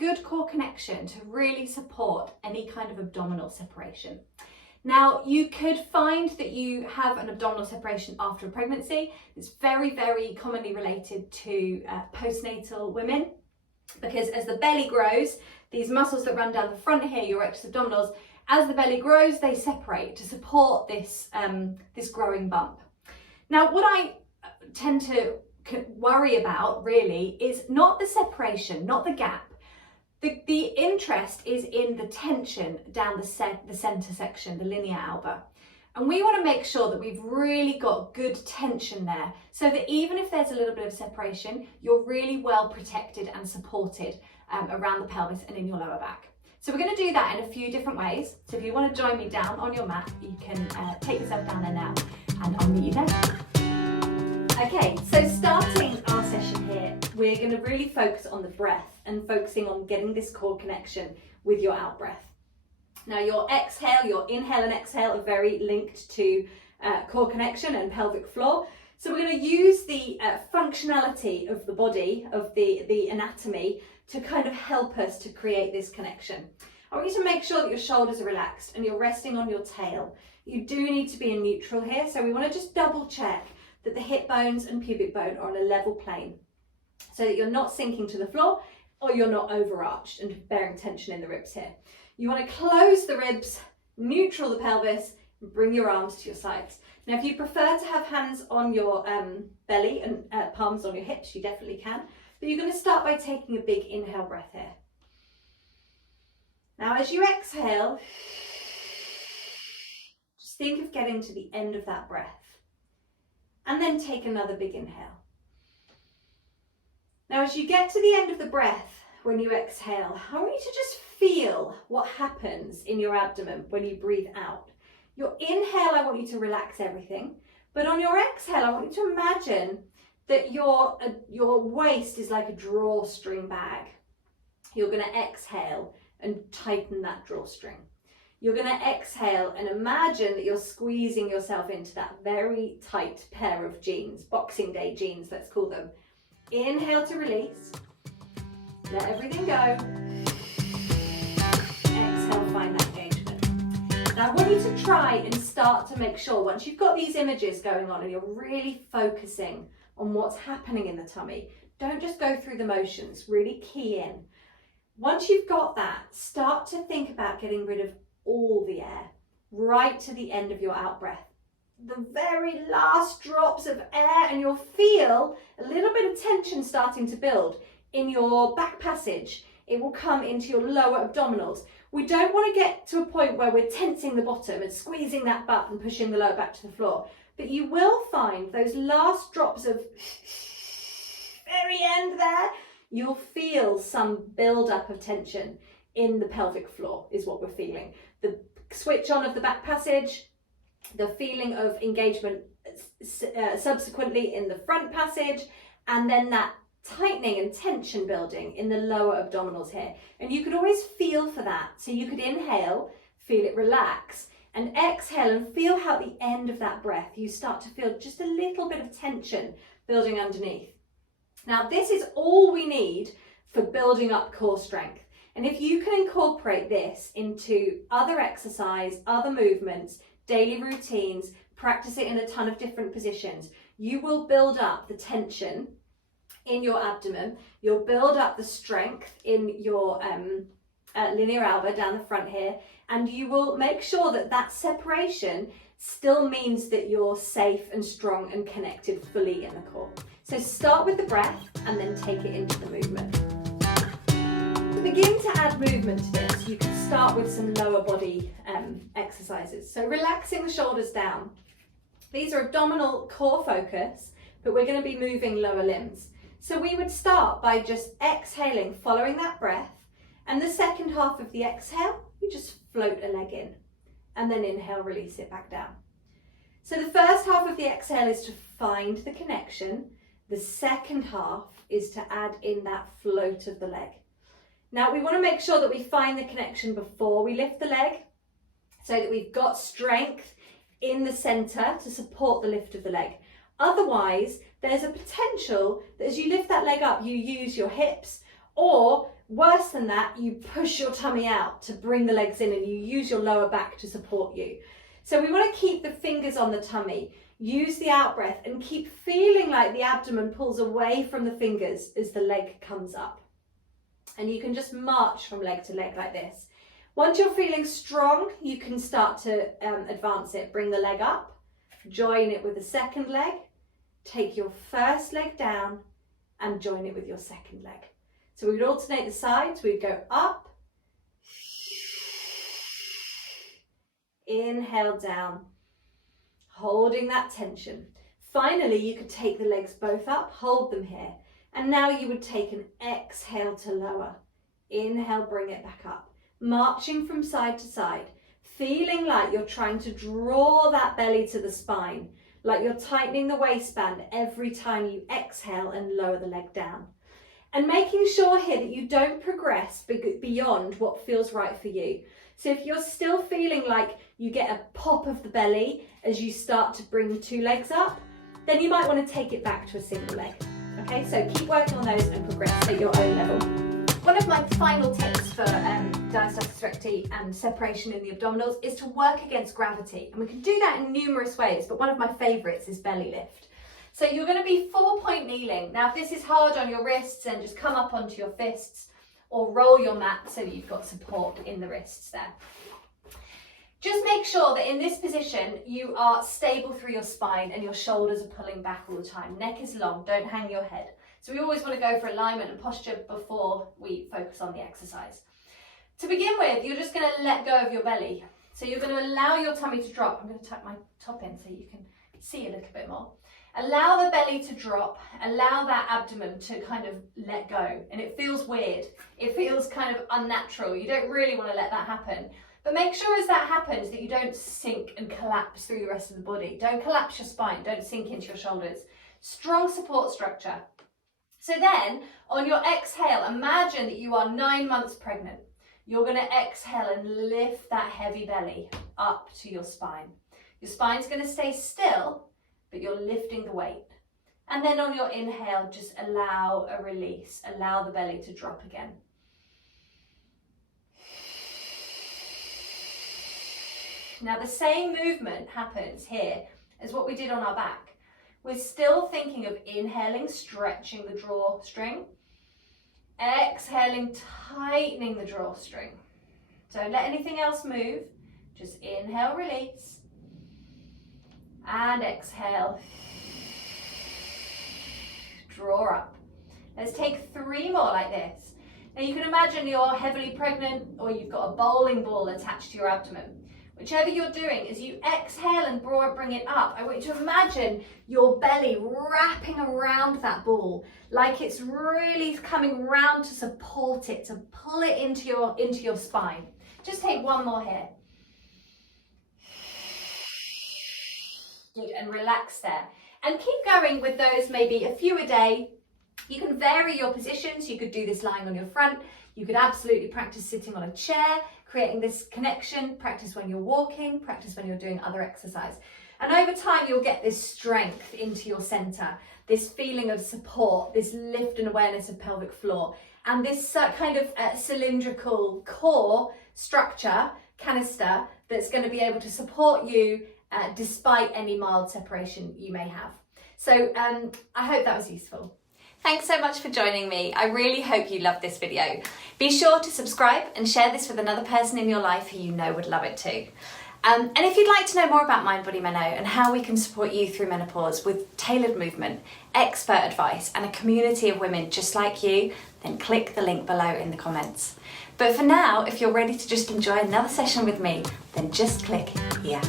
good core connection to really support any kind of abdominal separation. Now, you could find that you have an abdominal separation after a pregnancy. It's very, very commonly related to postnatal women, because as the belly grows, these muscles that run down the front here, your rectus abdominals, as the belly grows, they separate to support this, this growing bump. Now, what I tend to worry about really is not the separation, not the gap. The interest is in the tension down the center section, the linea alba. And we want to make sure that we've really got good tension there, so that even if there's a little bit of separation, you're really well protected and supported around the pelvis and in your lower back. So we're going to do that in a few different ways. So if you want to join me down on your mat, you can take yourself down there now, and I'll meet you there. Okay, so starting our session here, we're going to really focus on the breath and focusing on getting this core connection with your out breath. Now, your exhale, your inhale and exhale are very linked to core connection and pelvic floor. So we're going to use the functionality of the body, of the anatomy, to kind of help us to create this connection. I want you to make sure that your shoulders are relaxed and you're resting on your tail. You do need to be in neutral here, so we want to just double check that the hip bones and pubic bone are on a level plane, so that you're not sinking to the floor or you're not overarched and bearing tension in the ribs here. You want to close the ribs, neutral the pelvis, and bring your arms to your sides. Now, if you prefer to have hands on your belly and palms on your hips, you definitely can. But you're going to start by taking a big inhale breath here. Now, as you exhale, just think of getting to the end of that breath. And then take another big inhale. Now, as you get to the end of the breath, when you exhale, I want you to just feel what happens in your abdomen when you breathe out. Your inhale, I want you to relax everything. But on your exhale, I want you to imagine that your waist is like a drawstring bag. You're going to exhale and tighten that drawstring. You're going to exhale and imagine that you're squeezing yourself into that very tight pair of jeans, Boxing Day jeans, let's call them. Inhale to release. Let everything go. Exhale, find that engagement. Now, I want you to try and start to make sure, once you've got these images going on and you're really focusing on what's happening in the tummy, don't just go through the motions, really key in. Once you've got that, start to think about getting rid of all the air, right to the end of your out breath. The very last drops of air, and you'll feel a little bit of tension starting to build in your back passage. It will come into your lower abdominals. We don't want to get to a point where we're tensing the bottom and squeezing that butt and pushing the lower back to the floor. But you will find those last drops of very end there, you'll feel some build up of tension in the pelvic floor is what we're feeling. The switch on of the back passage, the feeling of engagement subsequently in the front passage, and then that tightening and tension building in the lower abdominals here. And you could always feel for that. So you could inhale, feel it relax, and exhale and feel how at the end of that breath you start to feel just a little bit of tension building underneath. Now, this is all we need for building up core strength. And if you can incorporate this into other exercise, other movements, daily routines, practice it in a ton of different positions, you will build up the tension in your abdomen, you'll build up the strength in your linea alba down the front here, and you will make sure that that separation still means that you're safe and strong and connected fully in the core. So start with the breath and then take it into the movement. To begin to add movement to this, you can start with some lower body exercises. So relaxing the shoulders down. These are abdominal core focus, but we're going to be moving lower limbs. So we would start by just exhaling, following that breath, and the second half of the exhale, you just float a leg in, and then inhale, release it back down. So the first half of the exhale is to find the connection. The second half is to add in that float of the leg. Now we want to make sure that we find the connection before we lift the leg, so that we've got strength in the center to support the lift of the leg. Otherwise, there's a potential that as you lift that leg up, you use your hips, or Worse than that, you push your tummy out to bring the legs in and you use your lower back to support you. So we want to keep the fingers on the tummy, use the out breath and keep feeling like the abdomen pulls away from the fingers as the leg comes up. And you can just march from leg to leg like this. Once you're feeling strong, you can start to advance it. Bring the leg up, join it with the second leg, take your first leg down and join it with your second leg. So we would alternate the sides, we'd go up, inhale down, holding that tension. Finally, you could take the legs both up, hold them here. And now you would take an exhale to lower. Inhale, bring it back up. Marching from side to side, feeling like you're trying to draw that belly to the spine, like you're tightening the waistband every time you exhale and lower the leg down. And making sure here that you don't progress beyond what feels right for you. So if you're still feeling like you get a pop of the belly as you start to bring the two legs up, then you might want to take it back to a single leg. Okay, so keep working on those and progress at your own level. One of my final tips for diastasis recti and separation in the abdominals is to work against gravity. And we can do that in numerous ways, but one of my favourites is belly lift. So you're going to be 4-point kneeling. Now if this is hard on your wrists, then just come up onto your fists or roll your mat so that you've got support in the wrists there. Just make sure that in this position you are stable through your spine and your shoulders are pulling back all the time. Neck is long, don't hang your head. So we always want to go for alignment and posture before we focus on the exercise. To begin with, you're just going to let go of your belly. So you're going to allow your tummy to drop. I'm going to tuck my top in so you can see a little bit more. Allow the belly to drop, allow that abdomen to kind of let go. And it feels weird. It feels kind of unnatural. You don't really want to let that happen. But make sure as that happens that you don't sink and collapse through the rest of the body. Don't collapse your spine, don't sink into your shoulders. Strong support structure. So then, on your exhale, imagine that you are 9 months pregnant. You're going to exhale and lift that heavy belly up to your spine. Your spine's going to stay still, but you're lifting the weight. And then on your inhale, just allow a release. Allow the belly to drop again. Now the same movement happens here as what we did on our back. We're still thinking of inhaling, stretching the drawstring. Exhaling, tightening the drawstring. Don't let anything else move. Just inhale, release. And exhale. Draw up. Let's take 3 more like this. Now you can imagine you're heavily pregnant or you've got a bowling ball attached to your abdomen. Whichever you're doing, as you exhale and bring it up, I want you to imagine your belly wrapping around that ball, like it's really coming round to support it, to pull it into your spine. Just take 1 more here. Good, and relax there. And keep going with those, maybe a few a day. You can vary your positions. You could do this lying on your front. You could absolutely practice sitting on a chair, creating this connection, practice when you're walking, practice when you're doing other exercise. And over time, you'll get this strength into your center, this feeling of support, this lift and awareness of pelvic floor, and this kind of cylindrical core structure, canister, that's going to be able to support you despite any mild separation you may have. So I hope that was useful. Thanks so much for joining me. I really hope you loved this video. Be sure to subscribe and share this with another person in your life who you know would love it too. And if you'd like to know more about Mind Body Meno and how we can support you through menopause with tailored movement, expert advice and a community of women just like you, then click the link below in the comments. But for now, if you're ready to just enjoy another session with me, then just click here.